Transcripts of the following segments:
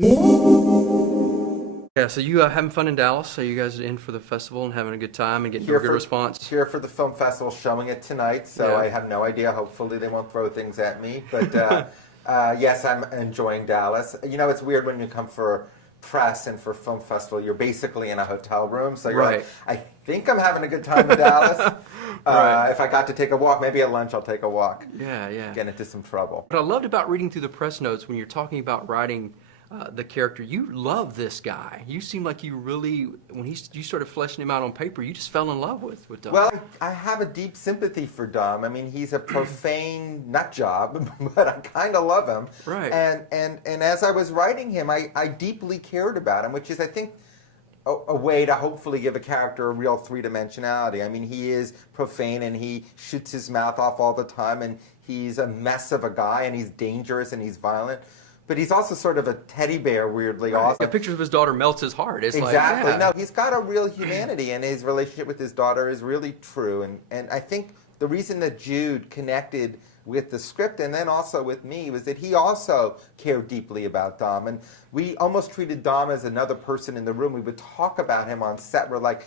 Yeah, so you having fun in Dallas? So you guys are in for the festival and having a good time and getting a good response? Here for the film festival, showing it tonight, so Yeah. I have no idea. Hopefully they won't throw things at me. But yes, I'm enjoying Dallas. You know, it's weird when you come for press and for film festival, you're basically in a hotel room. So you're Right. like, I think I'm having a good time in Dallas. Right. If I got to take a walk, maybe at lunch I'll take a walk. Yeah, yeah. Get into some trouble. What I loved about reading through the press notes when you're talking about writing the character, you love this guy. You seem like you really, when you started fleshing him out on paper, you just fell in love with Dom. Well, I have a deep sympathy for Dom. I mean, he's a profane nut job, but I kind of love him. Right. And as I was writing him, I deeply cared about him, which is, I think, a way to hopefully give a character a real three-dimensionality. I mean, he is profane and he shoots his mouth off all the time, and he's a mess of a guy, and he's dangerous and he's violent. But he's also sort of a teddy bear, weirdly. Right. Also, The pictures of his daughter melts his heart. It's exactly. Like, yeah. No, he's got a real humanity, and his relationship with his daughter is really true. And I think the reason that Jude connected with the script and then also with me was that he also cared deeply about Dom. And we almost treated Dom as another person in the room. We would talk about him on set. We're like,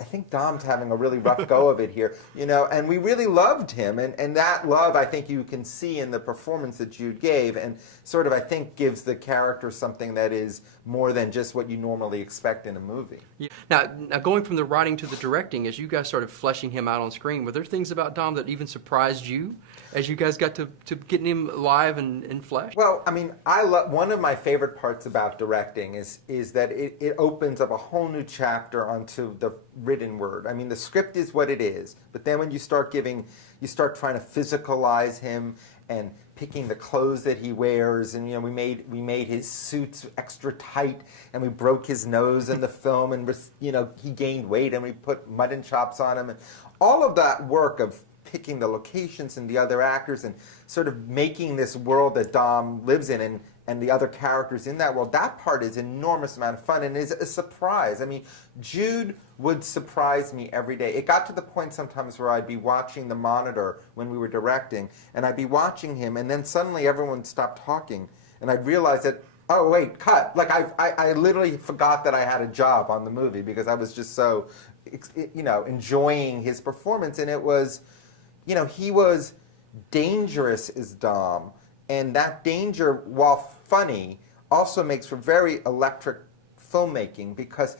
I think Dom's having a really rough go of it here, you know, and we really loved him, and that love I think you can see in the performance that Jude gave, and sort of I think gives the character something that is more than just what you normally expect in a movie. Yeah. Now, going from the writing to the directing, as you guys started fleshing him out on screen, were there things about Dom that even surprised you as you guys got to getting him live and in flesh? Well, I mean, one of my favorite parts about directing is that it opens up a whole new chapter onto the written word. I mean, the script is what it is, but then when you start trying to physicalize him and picking the clothes that he wears, and you know, we made his suits extra tight, and we broke his nose in the film, and you know, he gained weight, and we put mutton chops on him, and all of that work of picking the locations and the other actors and sort of making this world that Dom lives in and the other characters in that world, that part is an enormous amount of fun and is a surprise. I mean, Jude would surprise me every day. It got to the point sometimes where I'd be watching the monitor when we were directing, and I'd be watching him, and then suddenly everyone stopped talking, and I'd realize that, oh wait, cut. Like I literally forgot that I had a job on the movie because I was just so, you know, enjoying his performance, and it was, you know, he was dangerous as Dom, and that danger, while funny, also makes for very electric filmmaking because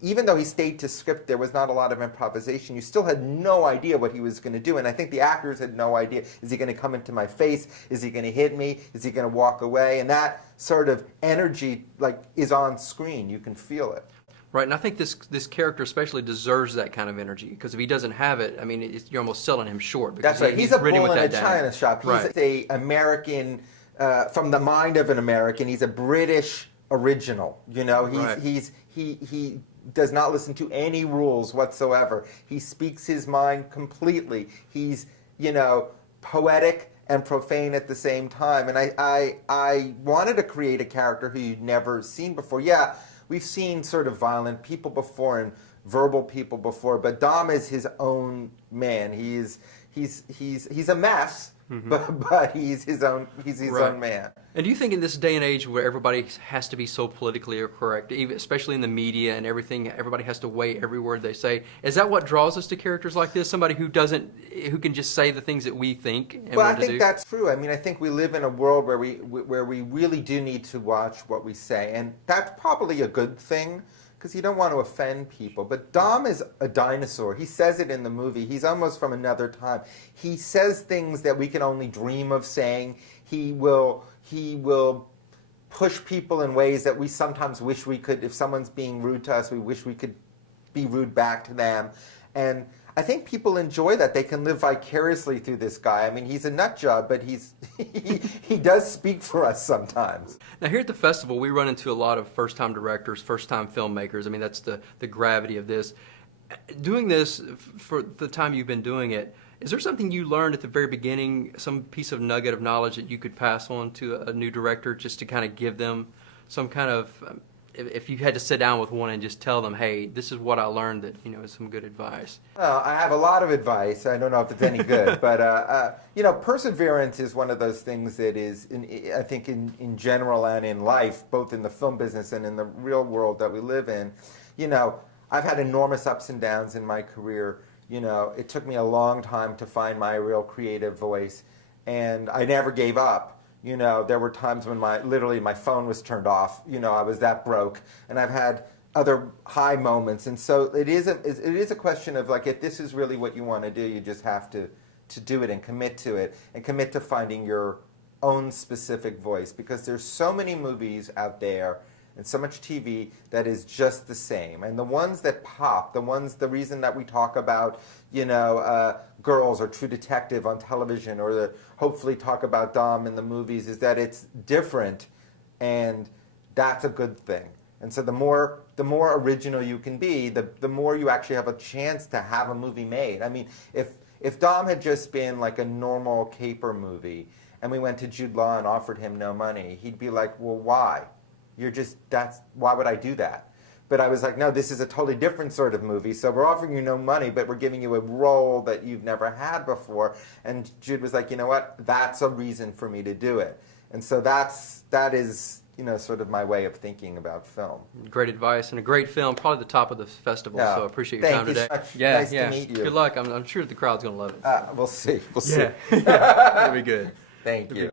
even though he stayed to script, there was not a lot of improvisation. You still had no idea what he was going to do, and I think the actors had no idea. Is he going to come into my face? Is he going to hit me? Is he going to walk away? And that sort of energy, like, is on screen. You can feel it. Right, and I think this character especially deserves that kind of energy, because if he doesn't have it, I mean, you're almost selling him short. That's right. He's a bull in a china shop. He's right. a American, from the mind of an American. He's a British original. You know, he does not listen to any rules whatsoever. He speaks his mind completely. He's, you know, poetic and profane at the same time. And I wanted to create a character who you'd never seen before. Yeah, we've seen sort of violent people before and verbal people before, but Dom is his own man. He's a mess, but he's his own man. And do you think in this day and age where everybody has to be so politically correct, especially in the media and everything, everybody has to weigh every word they say, is that what draws us to characters like this? Somebody who can just say the things that we think and well, want I to think do? that's true. I mean, I think we live in a world where we really do need to watch what we say, and that's probably a good thing, because you don't want to offend people. But Dom is a dinosaur. He says it in the movie. He's almost from another time. He says things that we can only dream of saying. He will push people in ways that we sometimes wish we could. If someone's being rude to us, we wish we could be rude back to them. And I think people enjoy that. They can live vicariously through this guy. I mean, he's a nut job, but he does speak for us sometimes. Now, here at the festival, we run into a lot of first-time directors, first-time filmmakers. I mean, that's the gravity of this. Doing this for the time you've been doing it, is there something you learned at the very beginning, some piece of nugget of knowledge that you could pass on to a new director just to kind of give them some kind of if you had to sit down with one and just tell them, hey, this is what I learned that, is some good advice. Well, I have a lot of advice. I don't know if it's any good, but perseverance is one of those things that is, I think, in general and in life, both in the film business and in the real world that we live in. I've had enormous ups and downs in my career. It took me a long time to find my real creative voice, and I never gave up. There were times when literally my phone was turned off. I was that broke, and I've had other high moments. And so it is a question of, like, if this is really what you want to do, you just have to do it and commit to it, and commit to finding your own specific voice, because there's so many movies out there and so much TV that is just the same. And the ones that pop, the reason that we talk about, Girls or True Detective on television, or hopefully talk about Dom in the movies, is that it's different, and that's a good thing. And so the more original you can be, the more you actually have a chance to have a movie made. I mean, if Dom had just been like a normal caper movie, and we went to Jude Law and offered him no money, he'd be like, well, why? Why would I do that? But I was like, no, this is a totally different sort of movie, so we're offering you no money, but we're giving you a role that you've never had before. And Jude was like, you know what? That's a reason for me to do it. And so that is sort of my way of thinking about film. Great advice, and a great film, probably the top of the festival, so I appreciate your time today. Thank you. Yeah, nice to meet you. Good luck. I'm sure the crowd's going to love it. We'll see. We'll see. Yeah. It'll be good. Thank you.